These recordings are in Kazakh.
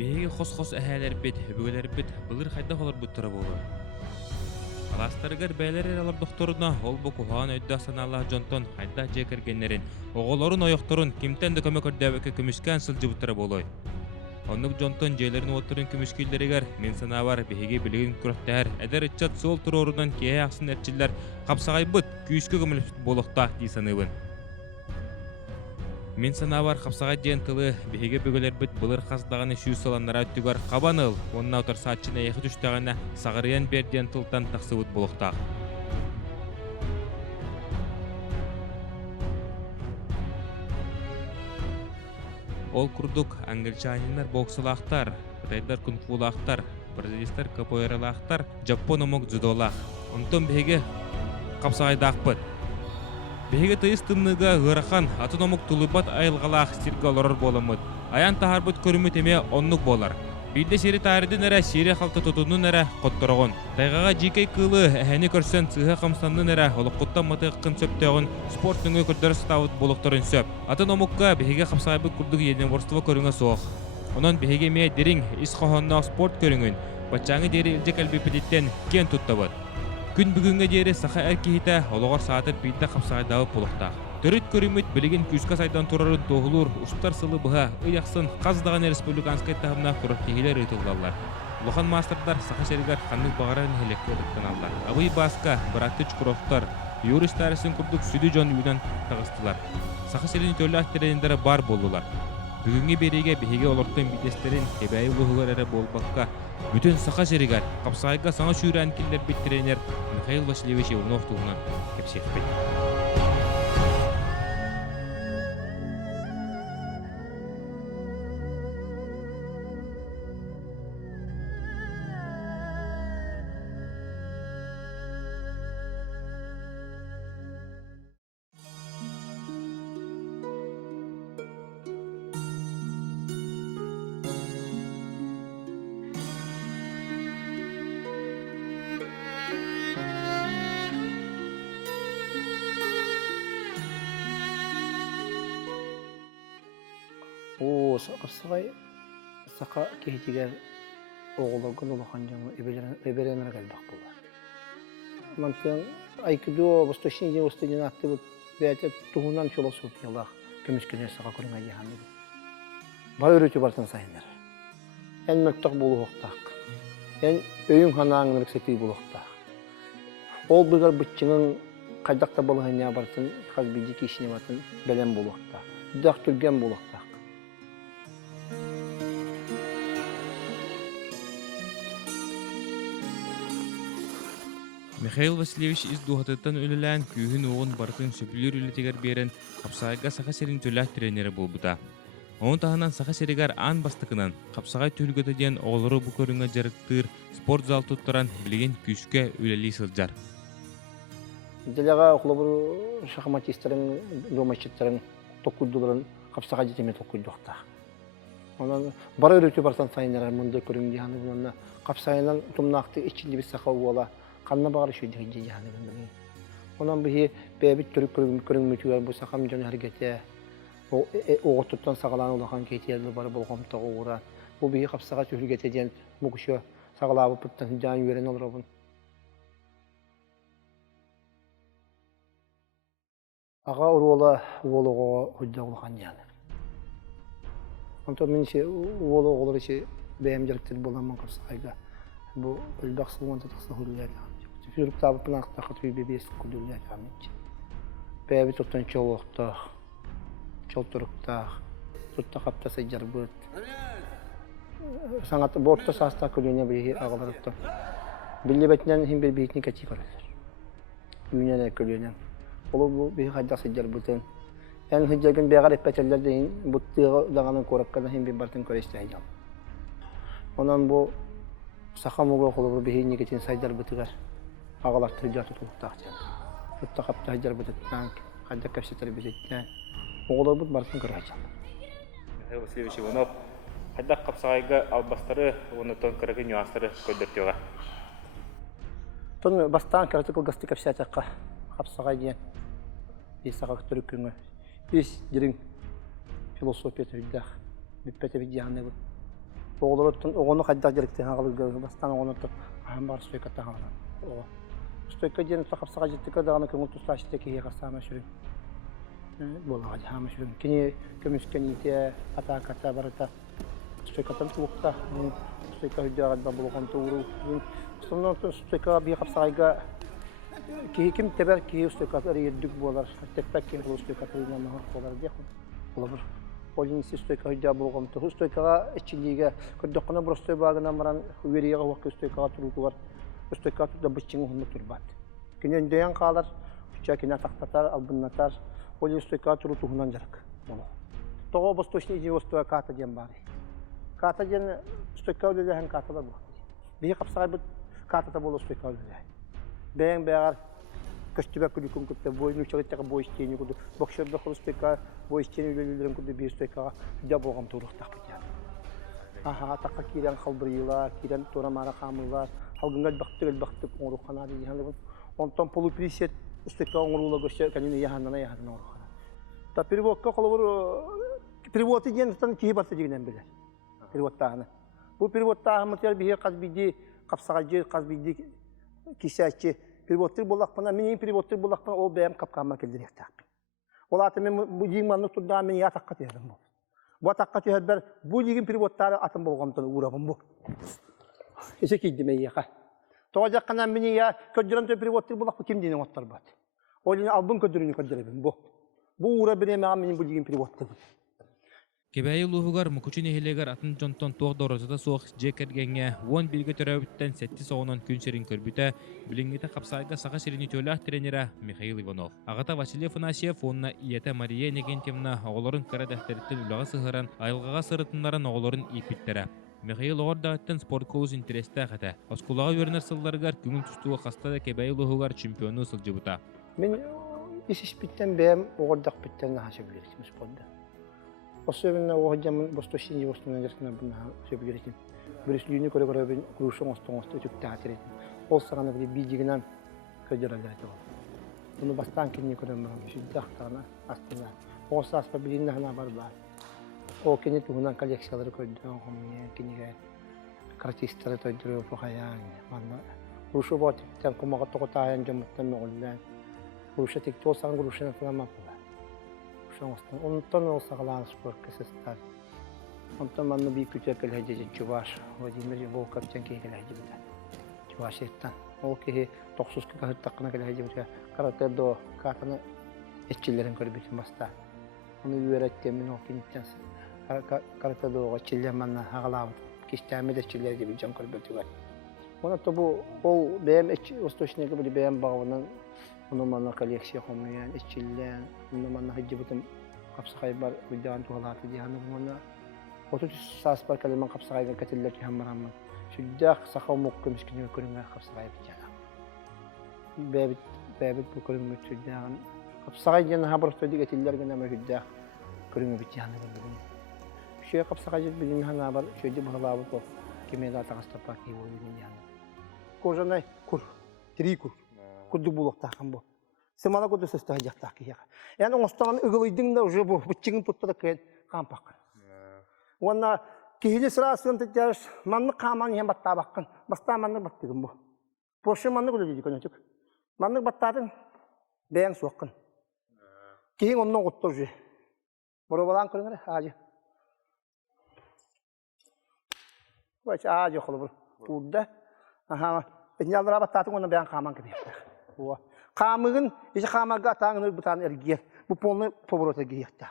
Беги хос-хос әһәләр бит, бүгеләр бит, былыр хайда холор буттара болар. Аластарыгар бәйләр алар докторуна, ол бу куһаан өйдә саналла Джонтон хайда жекергеннәрен, оголорун ояктырын кимтен дә көмөк көрдәбеке көмүскән сылжы буттара болой. Оннук Джонтон жейлерин оттырын көмүскүлләригәр мен санабар беги билигин күрәктәр, әдәр ичат сол турорунан кие аксын әрчилләр капсагай бут, күйүскө көмүлүп болохта ди саныбын. Мен санабар қапсаға дейін тылы беге бөгелер бүт бұлыр қасдағаны шүй саланнара өттігар қабаныл, онына отыр сатчына ехі түштіғана сағыриян берден тылтан тақсы бұт болуқтақ. Ол күрдік ангельчанинар боксылақтар, қытайдар кунфулақтар, бразилистар капоэралақтар, жапон омок дзюдолақ. Онтон беге қапсағайдақ бұт. Беге тыйыс тымныга ғырахан атын омук тулыбат айылғалақ стирге олорор боламыд. Аян тахарбыт көрімі теме оннук болар. Билде сері таридin әрі сері қалты тұтунын әрі қоттырығын. Тайғаға жикей кылы әхәні көрсен цыға қамстанын әрі олыққыттан матығыққын сөптеғын спортыңы көрдері ставыт болуқтарын сөп. Атын омукка беге қапсағайбы күрдіг еденворстыва көріңі соқ. Онан беге ме дерің ис қоғаннақ спорт көріңін. Батчаңы дері үлжек әлбі педеттен кен тұттабыд. Күн бүгінгі дері сақа әркейті олығар саатыр бейді қапсағайдағы болықтақ. Төрет көрімет білеген күсқа сайдан тұрарын тоғылыр, ұштар сылы бұға, ұяқсын қаздаған республиканскай тағымна көріктегілер ұйтылдалар. Лохан мастердар сақа шерігар қанның бағаран хелекті ұдықтан алдар. Абый басқа, біратты чүкіроқтар, юрист тарысын күрдік сүді жон үйден тағыстылар. Сақа шерін төлі ақтырендері бар болулар. Бүгінгі береге беге олырттың битестерін кебәйі ұлығылар әрі болбаққа бүтін сақа жерігер, қапсайға саңа шүйрән келдер біттеренер Михаил Васильевич Иванов туғынан кепсекпет. Қапсағай сақа кейтігер оғыларғын олақан жаңы эберенер қалбақ болар. Мантен айкыдо восточный ден восточный атты бұд бәйті туғынан философ елақ көміскенер сақа көрің айдияны бұд. Бар өрөті бартын сайындар. Ән мәктақ болу оқтақ. Ән өйін қанағын рексеті болу оқтақ. Ол бұғар бұтчының қайдақта болғанына бартын қазбейді кешіне батын бәлем болу оқтақ. Дақ түрген болу оқтақ. Михаил Васильевич из дуғатыттан өлілән күйін оғын бартын сөпілер үлітегер берін қапсағайға сақа серін төләк тренері бол бұта. Оның тағынан сақа серігер ан бастықынан қапсағай төлгөті ден оғылыры бұ көріңі жарықтыр спорт зал тұттыран білген күшке өлелі сылжар. Делеға оқылы бір шахматистерін, домашчеттерін, тоққұйдыларын қапсағай жетеме тоққұйдуақта. Онан бар өрөті бартан сайынлары мұнды көрің дияны бұнна қапсағайынан тұмнақты ішілі бір сақа уала қанна бағар шүйді хейді жағаны білдірген. Онан бұхи бәбіт түрік көрің мүтігер бұл сақам жөн әргеті, оғыттыттан сағаланы олақан кейтерлі бары болғам тағы ұғыра. Бұл бұхи қапсаға түйілгеті ден мұқшы сағалабы бұттан жан үйерен олыр обын. Аға ұруола уолуға хүдді олақан яны. Онтан мен уолу олар бәйім жарықтыр боламын қапсағайға. Бұл өлбақ сұлуан тұтықсы хүлілер. Фюрк табып пынақтақы түйбе бесік күділер қамет. Бәйбі тұттан чол оқтақ, чол тұрықтақ, тұтта қаптаса жарбыт. Саңаты бортта саста күліне бейі ағылар ұқтақ. Білі бәтінен хем бір бейітіне кәтей көрілер. Үйінен әкөлінен. Олы бұл бейі қайдақсы жарбытын. Ән хүджерген бәғар әппәтерлер дейін бұттығы дағанын қораққада хем бір бартын көресті айдал. Онан бұл сақам оғы қолы бұл бейі негетін сайдар бұтығар. Ağalar tırcı tutulukta açan. Tutta kapta hacar bıtıttan, kadda kapsatır bıtıttan. Oğlar bıt barsın kırı açan. Михаил Васильевич Иванов, kadda kapsağayga albastары, onu ton kırıgı nüansları köydürtüyorlar. Ton bastan kırıtı kılgastı kapsatırqa, kapsağay diyen. Bir sağak türük künü. Biz dirin filosofiya türüdək, müppete bir cihanı bu. Oğlurutun oğunu kadar gerektiği ağırlığı bastan oğunu tut. Aham var stöykatta ağırlığı. O. Stöyka diyen kapsağa gittik adağını kömür tuslaştaki yakasama şürün. Bolağa hama şürün. Kini kömüsken ite atakata barata. Stöykatam çubukta. Stöyka hüdüğe da buluğun tuğru. Sonra stöyka bir kapsağıga kim teber ki stöykaları yeddük bolar. Tepek ki stöykaları inanmağa bolar diye. Olabilir. Polisi stöyka hüdüğe buluğun tuğru. Stöykağa içiliğe kördüğüne burası bağına maran veriye vakı stöykağa turuğu var. Stöykağa da bıçın onu turbat. Kini döyen kalar. Uçakina taktatar, albınlatar. Polisi stöykağa turuğu tuğunan jarak. Toğu bostoşni ici bostoğa kata diyen bari. Kata diyen stöykağa ödülüğen katalar bu. Bir kapsağı bu katada bolu stöykağa ödülüğen. Ben beğer köstübek kulükün kutu, boyun uçaklıkta boy isteyeni kutu, boksörde stöykağa boy isteyeni ödülüğün kutu bir stöykağa hüdüğe boğam tuğruq takpıt yani. Aha, takka kiren kaldırıyılar, kiren toramara kamırlar, halgıngal baktık, oğru kanadı yihanlıbın. Ondan polu priset stöykağa oğruğla göster, kendine yahanına oğru kanadı. Ta perivokka kolabur, perivoti diyen tutan kihi barsa jiginen biler. Perivottağını. Bu perivottağını mıtıyar bir kaz bildi, kapsağacı, kaz bildi, kisayçı. Perivottir bolakpana, minin perivottir bolakpana o beyam kapkağıma keldir yaktak. Ola atımın bu jigmanlık tutduğum meni ya takka tüyerdim bu. Bu takka tüyerber, bu jigin perivottarı atım bolgamdan uğrabım bu. Ese kiydim eyyaka. Toğacakkanan meni ya, ködürüm tüy perivottir bolakpana kim dinin ottar bat. Olini albın ködürünü ködürebim bu. Bu uğra bireme aminin bu jigin perivottir. Kebäyi luhugar mukuçun ehelegar atın jonton tuaq dorosata soğuk jekergenge won bilge töröbütten setti soğunan künserin körbüte bilingite kapsayga sağa sirini tölah trenera Mikhail Ivanov. Agata Vasilij Afanasyev onunla iyete Mariya Negentьевна oğulların kara defteritten ulağa sıhıran ayılgağa sırıtınların oğulların ipittere. Mikhail Ordağıttan sport koğuz intereste ağata. Oskulağa yörüner sıllargar küngül tustuğa kastada kebäyi luhugar çempionu sılcıbuta. Men iş bitten beyem oğurdak bitten daha söyleyeceğim sporda. O sebeple o hocamın bostoşinci bostonun gerisinde bunu söyleyeceğim. Birislüğünü göre ben kuruşun oston çok tatil ettim. Olsa bir jiginen köjeralar oldu. Bunu bastan kendine göre ben şu dağlarına aslında. Olsa aspa bilinne hana var. O kendi tuğunan koleksiyaları koydu. Kendi kartistleri koydu bu hayal. Kuruşu batıktan kumağa toqutayan jamuttan oldu. Kuruşa tek olsan kuruşuna falan yaptılar. Ondan olsa kalan spor kısıtlar. Ondan bana bir küçük kelhece Çuvaş, Vladimir Volkov'tan ki kelhece bir tane. Çuvaş'tan. O ki 900 kg takına kelhece bir tane. Karate do katını etçilerin körbetin basta. Onu öğrettiğimin o kinitten. Karate do etçilerin bana hağalavat. Kiştemi de etçiler gibi can körbeti var. Ona tabu o benim etçi Vostochniga bir benim bağının onun bana koleksiya koymayan etçiler, onun bana hacıbıtım kapsakay var videoan tuhalatı diye bana. Otuz sas par kaliman kapsakayga katiller ki hammaramman. Şuddak sakaw mukkum miskini körünga kapsakay bitjana. Bebit bu körünga şuddan. Kapsakay jana habar todi katiller gana ma şuddak körünga bitjana gana. Şu kapsakay bilin hana habar şudi bağlabu ko. Kime da taqastapa ki bu yani. Kojanay kur, tri kur. Kudu buluk takım bu. Semana kudu sestahacak takı ya. Yani ostan ıgılıydın da уже bu bıçığın tuttu da kampak. Ona kihili sırasını tecrübe manlı kaman yan batta bakın. Basta manlı battığım bu. Poşu manlı kudu dedik onu çok. Manlı battadın beyan soğukun. Kihin onun kuttu уже. Buru balan kırın hacı. Baş hacı kulu bu. Burada. Aha. Enyallara battatın onu beyan kaman gibi. Kamığın, işte kamaga atağını bu tane ergiye. Bu polnu pobrota giyekta.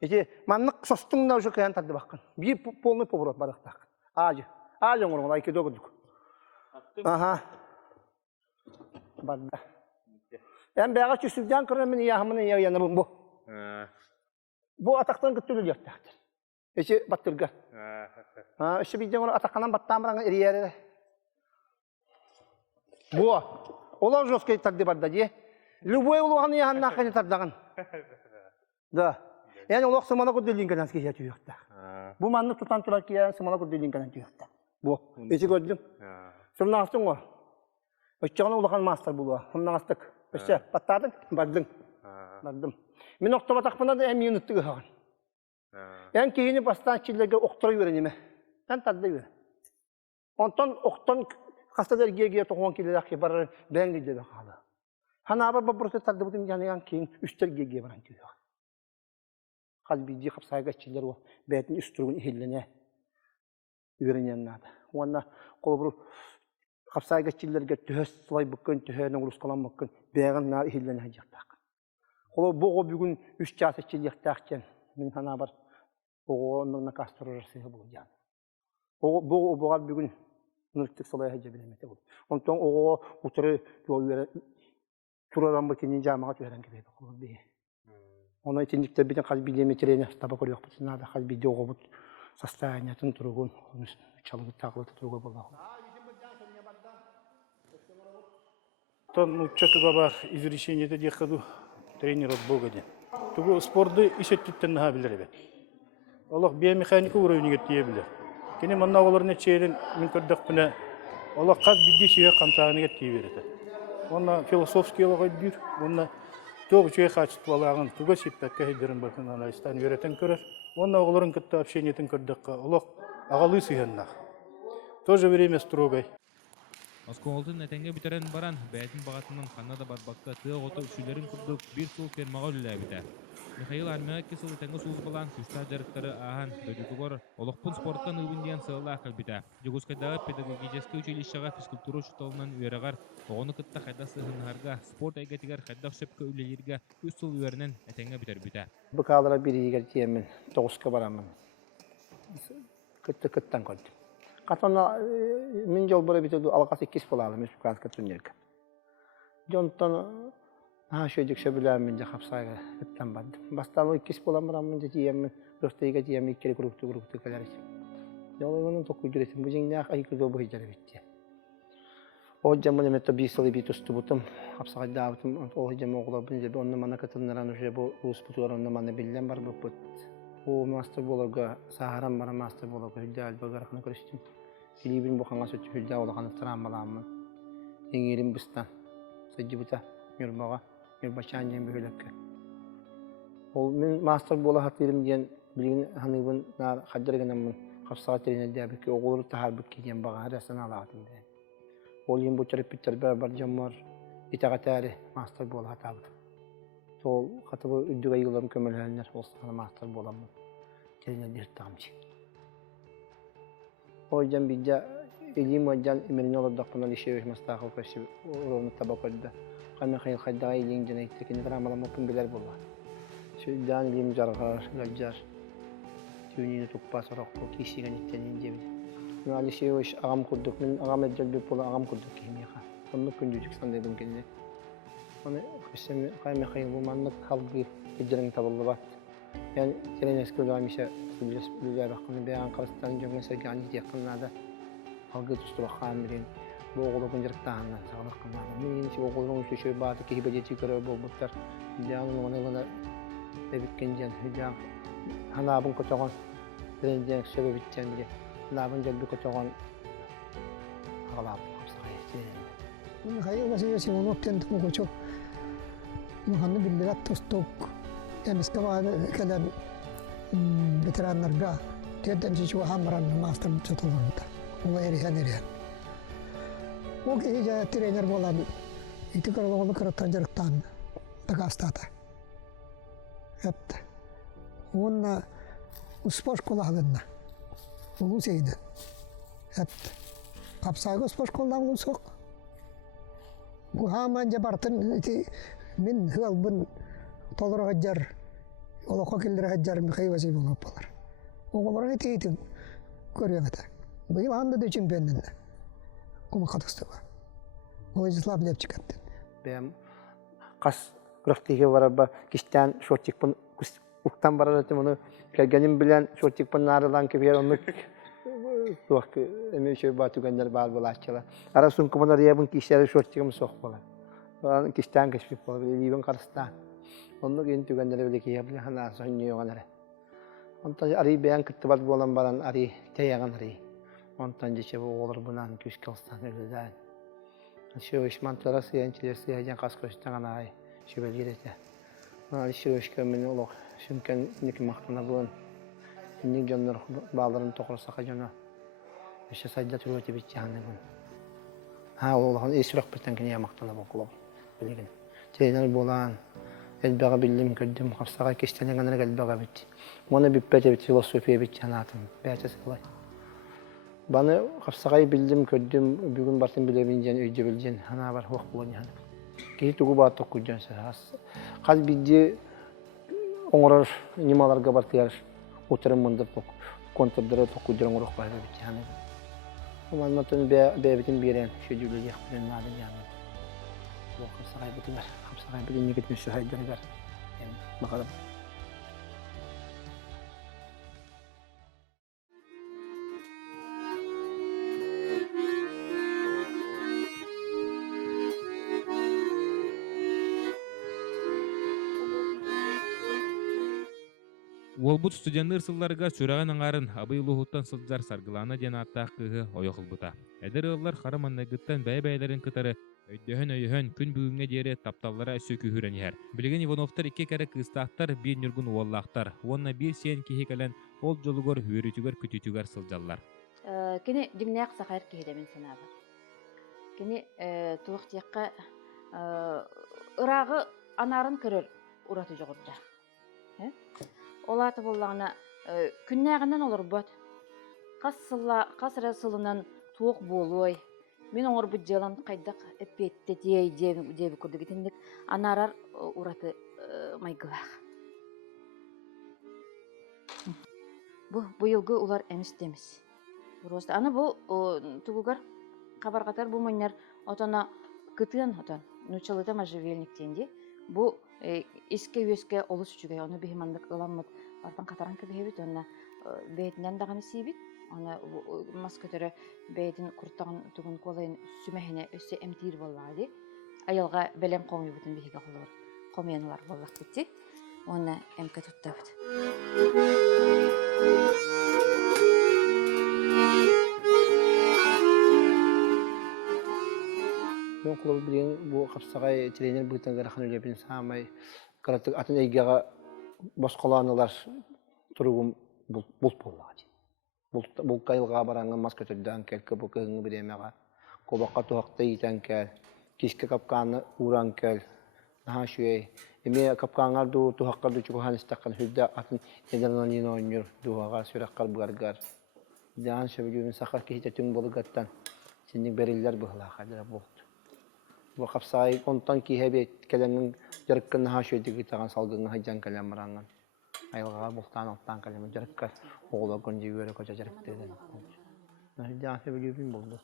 İşte manlık sostun da şu kayan tadı bakın. Bir polnu pobrot barakta. Ağacı. Ağacı onu da iki dokuduk. Aha. Badda. Ben beyağa çüsübden kırımın yağımının yanı bu. Bu ataktan gıttırıl yaktaktır. İşte battırga. İşte bir onu atakkanan battan bırakın eriyere. Bu. Olan joskay tadı barda diye. Любой улуғаны яғанна қайны тардағын. Да. Yani olaq sımana kuddilin kanan ki yatıyordu. Bu manlık tutan tutar ki ya sımana kuddilin kanan yatıyordu. Bu. Eci gördün. Sonra astın o. Öççağına ulağan master buluğa. Ondan astık. İşte battardın. Bardım. Min oktaba takpına da emin unuttu gıhağın. Yani kiyini bastan çillerge oktura öğrenime. Ben tadı ver. Ondan oktan hastalar giye toğun kiler ki bar ben gide bakalı. Hana aba bursa tadı butum yanıyan keyin üstel giye baran diyor. Kalbi di kapsayga çiller o betin üstürün ihillene öğrenenler. Ona kolbur kapsayga çillerge töhös slay bukun töhönün ulus kalan bukun beğen nar ihillene hajak. Kolo bu bugün 3 çası çilyaktakken min hana bar o onunla kastırırsa bu yani. Bu bugün nırtık salaya hacı bilemete bu. Ondan o uturı yol vere turaran bakın cemaat veren gibi bu bir. Ona içindikte bir kalbi bilemetreni tabak oluyor bu nada kalbi de o bu состояниятын тургун çalıp takılıp turgu bolar. Тон учетуга бар изрешениеде декаду тренеров богоде. Тугу спорды ишеттиттен наха билербет. Олох биомеханика уровнеге тиебилер. Кини манна оларына чейрен мен көрдөкпүнө олох каз бидди сүйө камсагыныга тийберет. Онна философский олога дүр, онна тоғы чүйе качестволагын туга сиппекке хедерин бакын анализтан үйрөтен көрөр. Онна оларын кытта общениятын көрдөккө олох агалыы сыйыннах. В то же время строгой. Осколтун этенге битерен баран бәтин багатынан Канада барбакка тыа гото үчүлөрүн курдук бир сул фермага үлләбите. Михаил Армяга кесил этенге сууз балан күстә жарыктары ахан бөдүгөр олокпун спорттан ыбын диен сыылла калбите. Жугускайдагы педагогический училищега физкультура учуталынан үйрөгөр огону кытта хайда сыһыннарга спорт айгатигер хайда сөпкө үлелерге үс сул үйрөнен этенге битербите. Bu kağılara bir yiger diyemin, doğuska baramın. Kıttan koydum. Katona min yol böyle bitirdi, alakası ikis bulalım, üç kağıtka tünlerke. Jontan, ha şöyle şöbüler mince kapsayga, kıttan badım. Bastalı ikis bulamıram mince diyemin, röfteyge diyemin ikkeri gruptu kadar için. Yolu onun toku üretim, bu cenginden ayıkı da bu hicare bitti. O zaman emette bir salı bir tustu butum, kapsayga dağıtım, o zaman oğula bince, onun bana katılındıran önce bu ulus butular, onun bana bilden var bu. O master bolaga saharam bara master bolaga hüddal bagarxana görüştüm. Filibin bu xanga sötü hüddal olağanı travmalamı. Engerim bistan. Sejibita yurbaga yurbaşan jem bölekke. O men master bola hatirim diyen bilgin hanıbın nar hajarganamın kapsaatırına diyabiki oğulur taharbiki diyen baga harasan alaatım diye. Olayım bu çarıp bitter beraber jammar itaqatari master bola hatabıdı. Sol katıbı üddüge yıllarım kömürlenler olsa master bolamın. Kendine bir tamcı. O yüzden bir de elim vacan emerini olarak buna lişeyiş mastakı kaşı oranı tabakada. Kami hayal haydağı elin cenayettekini dramalam opun biler bolla. Şu dan elim jargar, galjar. Tüyünü tukpa sorak bu kişigen ittenin diye. Buna lişeyiş ağam kurduk. Ben ağam edecek bir pola ağam kurduk kimiye. Onu kündücük sandedim kendine. Onu kışım kayme hayal bu manlık halgı ecrin taballı bat. Yani senin eski olamışa biliyor bakın bir Ankara'dan çok mesela yani yakınlarda halgı tuttu kamirin bu oğlu kuncarıktan sağlık kılmadı. Benim için oğlum şu şey bazı ki hibacı görev bu muhtar. Canım ona tebikkencan hücan hanabın koçağın direneceğin sebep biteceğin diye. Hanabın geldi koçağın ağlap kapsayı. Hayır masih sih nokten tuh koçak. Muhanna bildirat tostok. Yani sekarang kalian veteranlarga tiada sesuatu hamran master tutulunta. Mulai erihan. O kaya trainer bolan itu kalau orang keratan jaraktan tagastata. Hatta. Ona spor sekolah adına. Ulu şeydi. Hatta. Kapsaygı spor sekolah ulu sok. Bu haman jabartan itu min halbun tolor hajar. Olah kakilder hajar mikhay wasi bungapalar. Oğullar itu koruyorlar. Bu anda da çempionlar. Kuma katastı var. Vladislav Levçikat'tan. Ben kas graftiğe var ama kişiden şortik pun uktan baralatım onu gelgenim bilen şortik pun narılan ki bir onu tuak emin şey batu gönder bal bulaşçılar. Arasun kumanda riyabın kişileri şortikimi sokmalar. Onun kişiden keşfip var. Liban Karstan. Onu gen tügenleri bile ki yapıyor. Hana sanıyor onları. Ondan arı beyan kıttıbat bolan baran arı teyagan arı. Ondan geçe bu olur bunan küs kalstan öyle. Şu işmantılara siyancılar siyacan kaskıştan ay. Şu belirte. Ama şu işkemin olur. Çünkü nik mahtına bulun. Nik canlar bağların tokursa kacana. Еще сайда тургати бичаны бун. Ha oğlan esrek birten kine yamaktana bakılı bilgin. Treyner bolan elbaga bildim gördüm hafsaga keştene ganara elbaga bit. Mona bippete bit filosofiya bit janatım. Bäçe sılay. Bana hafsaga bildim gördüm bugün bartın bilebileceğin öйдө bileceğin hana var hoq bolan yani. Ki tugu bat tokujan sahas. Kal biddi oңорор нималарга бартыгар отырым мындыр контрдары токуjan оңорох байга бит yani. Uman matın bebedin biren şöyle yakın nadın yani. Bu kapsay bitiler. Kapsay bitin gitmiş şu haydırlar. Yani bakalım. Уолбут студенттер сылларга сүрәгән аңарын абыйлыһуттан сылдзар саргылана ден аттаах кыыһы ойохулбута. Эдер ыллар хараманнагыттан бәй-бәйләрен кытары өйдөһөн күн бүгүнгө диэри тапталлара сөкүһүрен иһэр. Билген Ивановтар икки кэре кыстаахтар бир нүргүн уоллаахтар. Уонна бир сиэн киһи кэлэн ол жолугор хүрүтүгөр күтүтүгөр сылдаллар. Кини дигнээх сахайр киһидэмин санаабы. Кини туохтиякка ыраагы анарын көрөр ураты жогорда. Олаты боллағына күннәғінен олар бұд. Қасыра сылынан туық болуой. Мен оңыр бұд жалан қайдақ әппетті дейбі көрді кетіндік анарар ураты майгылақ. Бұл елгі олар әміс деміз. Аны бұл тұғығар қабарғатар бұл мәнер отана күтіен отан. Нучалыта можжевельниктенде. Бұл еске-өске олыс үчүгэй, оны беймандык ыламмыт, бартан катаран кебебит, оны бейтинен даганы сейбит, оны мас көтөрө бейтин курттаган тугун колайын сүмэхине өссө эмтир боллады. Айылга белем комуйбутун бихиге колор, комуянылар боллак битти, оны эмке туттабыт. Мен кулы билген бу капсагай тренер бүтән гарахан үлебин самай каратык атын эйгага башкаланалар туругум булт боллагы. Бул кайылга баранган маскөтөдөн келке бу кыгын биремега. Кобакка туакта итен кел, кишке капканы уран кел. Наха шуй. Эме капкаңар ду туакка ду чухан истаккан хүддә атын эдернан иноннур дуага сүрәккар бугаргар. Дан шәбүгүн сахар кихитәтүң булгаттан. Синең берилләр бухла хадра булт. Bu kapsay ondan ki hebet kelenin jarıkkın ha şöydeki tağan salgın hajan kalem marangan. Ayılga bultan alttan kalem jarıkkar oğla gonji göre koca jarık dedi. Nahijan sebegibin buldu.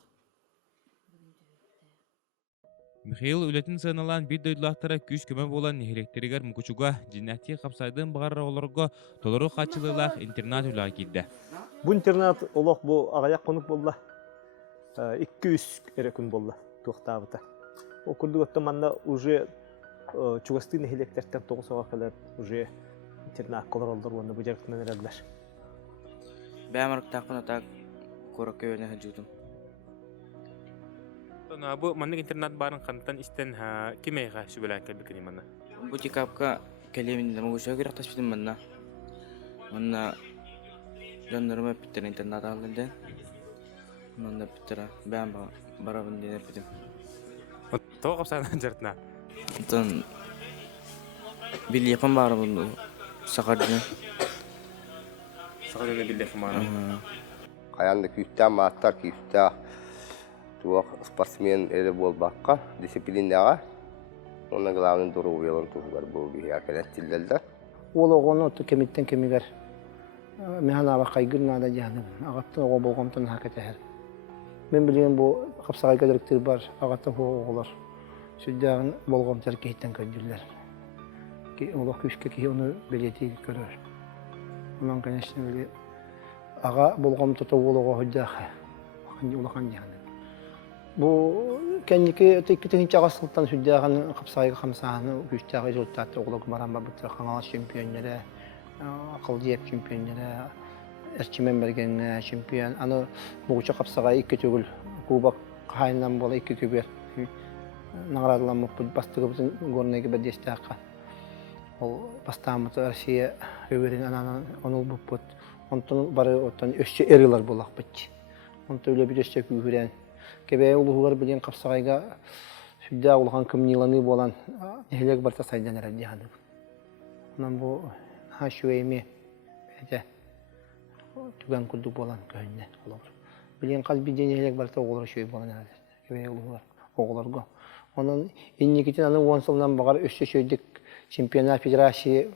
Михаил үлетін саналан bir дөйділақтара күш көмі болан нехеректерігер мүкучуға жиннәтті қапсайдың бағарра оларға толыру қачылылақ интернат үліға келді. Bu интернат олық bu ағаяқ қонық болды. 200 әрі күн болды туқтабыта. O kurduk manna уже Чугастын электерден 9-га kadar уже интернат колор олдор онда bu жарыктан эрелдер. Бәмәрк тақына так корак көйне хаҗудым. Тона бу манны интернат барын кантан истен кимейга сүбелән кебекени манна. Бу тикапка келемин дә мөгөшә гырак ташпидим манна. Манна жандарма биттер интернат алды. Манна биттера бәм барабын дип бидим. Тоо капсадан жартна. Тон билепен бар бу сакадны. Сагадыны билеп мана. Каянды күттә маттар күттә туак спортсмен эре болбакка дисциплинага. Onun главный дуру велон тугар бу бия келеттилдер. Ол огону кемиттен кемигер. Механа ва кайгырна да жаным. Агатты ого болгомтон хакетер. Мен билген бу капсагай кадырыктыр бар. Агатты оголор. Сүддәгән болгом теркейтен көндүләр. Ки оло күшкә ки оны билети көрөр. Онан конечно биле ага болгом тотоголого хөддә. Ханди улахан яны. Бу кенники теккетин чагасылтан сүддәгән капсагай хамсаны күштәгә жолтатты оголог барам бар бутыр каңал чемпионнары, акылдиеп чемпионнары, эрчимен берген чемпион. Аны бугуча капсагай икки түгел кубак кайнан бола икки күбер. Наградаланма бастыгыбызын горнеге бедестака. Ол бастамыты Россия өберин анан онул буппут. Онтон бары оттан өсчө эрилар болак бит. Онта үле биресте күһүрен. Кебе улугар билен капсагайга сүддә улган кымниланы болан нехелек барта сайдан радиады. Онан бу хашуэми эте түгән күлдү болан көнне олар. Билен кал биден нехелек барта олар шөй болан кебе улугар огларга. Онан инникитен аны 10 сылдан багар өссө шөйдик чемпионат федерация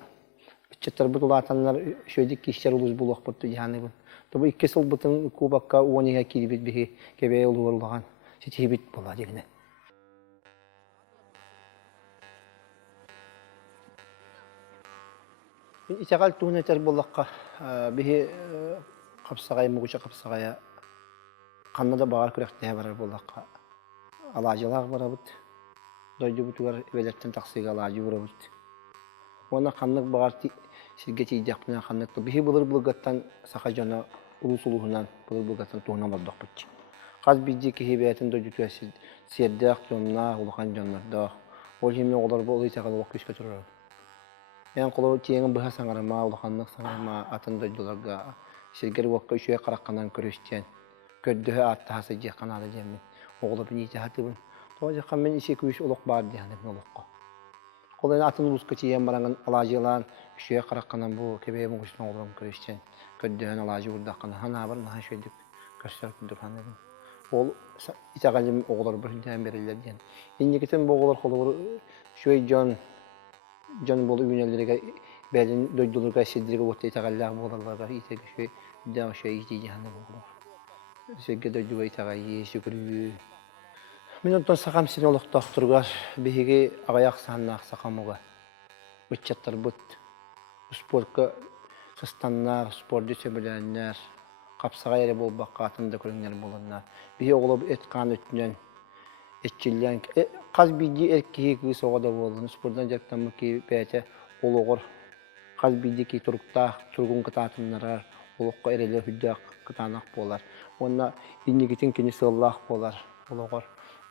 чаттар бутулатаннар шөйдик киштер улус булак бутты яны бу. Табы 2 сыл бутын кубакка уонега кирибит биһи кебе улуган сетибит була дегене. Итагал туунетер булакка биһи капсагай мугуча капсагая каннада багар күрәктә барар булакка. Алажылар барабыт. Дойду бутугар эбелеттен таксыга алажы барабыт. Она каннык багар сиргети идякпына каннык биһи булыр булгаттан сахажана улусулугунан булыр булгаттан туунан бардакпыт. Каз бидди кихибетин дойду төсид сердак жонна улхан жоннарда. Ол хемне олар болы итагал оккышка турар. Ян коло тиеңин быха саңарама улханнык саңарама атын дойдуларга сиргер окка үшөй каракканан көрүштен. Көддөһө аттаасы жаканады демин. Оғлы бini жахатыбын. Тоғыз жаққан мен есе көйіш олық бар дейініп олыққа. Қолын атын ұлысқа тиен бараңын алажылан үшеге қараққанан бұл кебе мұғышын оғылым көріштен. Көддіғін алажы ұрдаққаны. Хана бар, наға шөлдік көрістер күндір ханырын. Ол итағалым оғылар бірінден берілер дейін. Еннекетін бұл оғылар қолы бұр шөй жон болу үйнелерге бәлін дөйділерге седдерге өтті итағаллағы боларларға итеге шөй дағы шөй итеге ханы болғылар. Сәгге дөйдігі итаға есі күрі. Мен онтан сақам сені олықта тұрғар, бейге ағаяқ сағаннақ сақамуға. Үтчаттар бұт. Спортқа сыстаннар, спорды сөбіләннер, қапсаға әрі бол баққа атында көріңнер болыннар. Бейге оғылып әтқан өтінен, әтчілден. Қаз бейді әркеге күйі соғада болын. Спорттан жақтан мұқи бәйті олығыр. Қаз бейді кей тұрғын қытатынларар, олыққа әрелер хүддәқ қытанақ болар. Онна иннегетін кені сыллақ болар, олығыр.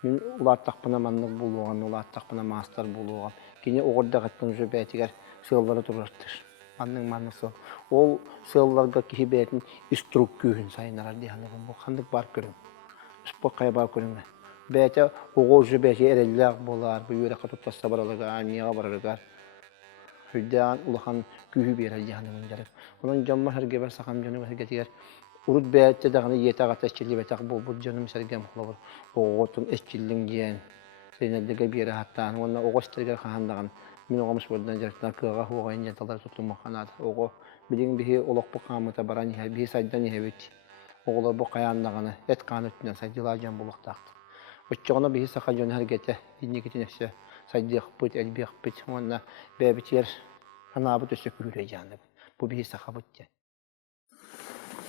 Мен улар тақпына маннық болуған, улар тақпына мастар болуған. Кені оғырда қаттың жö бәйтігер сыллары тұрырттыр. Манның манның сыл. Ол сылларға кей бәйтін иструк күйін сайынарар дейханығын. Бұл қандық бар көрің. Спорт қай бар көрің. Бәйті оғыр жö бәйті әрелләқ болар. Бұл үйраққа тұттаса баралыға, армияға баралыға. Хүддәған ұлыған күйі берер дейханығын жарып. Оның жамма әрге бар сақам жөні бар гетігер. Урут бәйтті дағыны етағат әшкелі бәйтақ бұл жөным сәргем құлабыр. Оғытын әшкелдің дейін. Сейнәлдігі бері хаттан. Онна оғыстыргер қағандаған. Мен оғамыз бұрдан жарықтан кыға оғайын жанталар тұттым мақанады. Оғы білің бігі олық бұл қамыта баран ехе. Бігі сайдан ехе бет. Оғылар бұл қаяндағаны әт қан өттінен сайдыла жан бұлықтақты. Өтчіғына бігі сақа жөн әргеті. Иннекетін әші сайдық бұт, әлбек бұт. Онна бәбітер қанабыт өсі күрі жанды. Бұл бігі сақа бұт.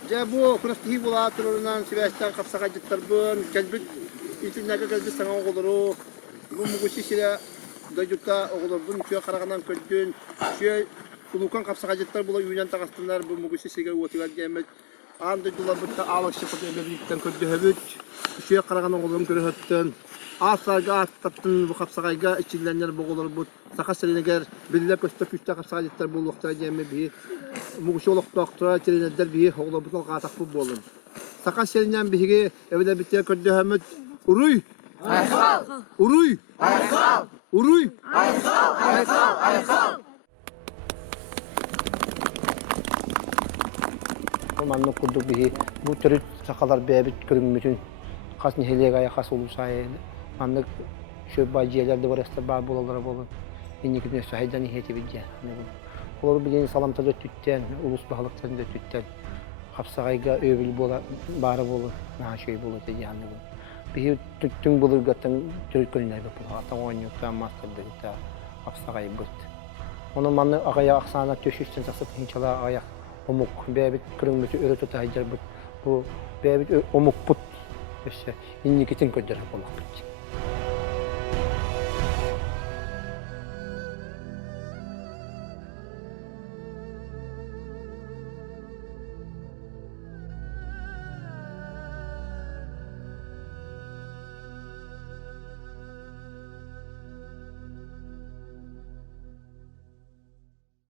Жабу күрәстігі бола тұрырынан Себастьян қапсаға жеттарбын, кәлбіт, итіннәгі кәлбіт саңа оғылыру, бұл мұғысы сірі дайдықта оғылырдың шөй қарағынан көрдін, шөй ұлуқан қапсаға жеттар бола үйінен тағастынlar бұл мұғысы сірге өтігер дәмет, ан дайдылар бұтта алық шықыт әлбәбіліктен көрді хөбіт, шөй қараған оғылырын көрі хөттін, асарға аттаптын бұл қапсағайға ішілденер бұғылыр бұт, сақа сәрінегер білілер көстіп үшті қапсаға жеттар бұл ұқтыра дәмет бейі, Мұғышы олықтақтыра теренедер бейі оғылы бұтал қатақ бұл болын. Сақа селінен бейге әвелі біттер көрді әміт ұруй! Айқал! Ұруй! Айқал! Ұруй! Айқал! Айқал! Айқал! Манны күрдік бейге бұл түрі сақалар бәбіт көріңметін қас нехелег ая қас олу сайын. Манны шөп бай жиелерді бар әстер бар болалары болын. Енекетін өсі хайдан ехеті бейде. Олар білген саламтады өттіттен, ұлыс бағылықтарын өттіттен, қапсағайға өбіл бары болы, наға шөй болы деді яны бұл. Бігі түттің болыр ғаттың түріт көрінер бі бұл, ата ойнықтан мастырды ғытта қапсағай бұт. Оны маны ағая ақсана төшістен сақсып, хинчала ағаяқ омық, бәбіт күріңметі өрі тұта айдар бұт. Бұл бәбіт омық бұт, иннекетін көддері болақ бұт.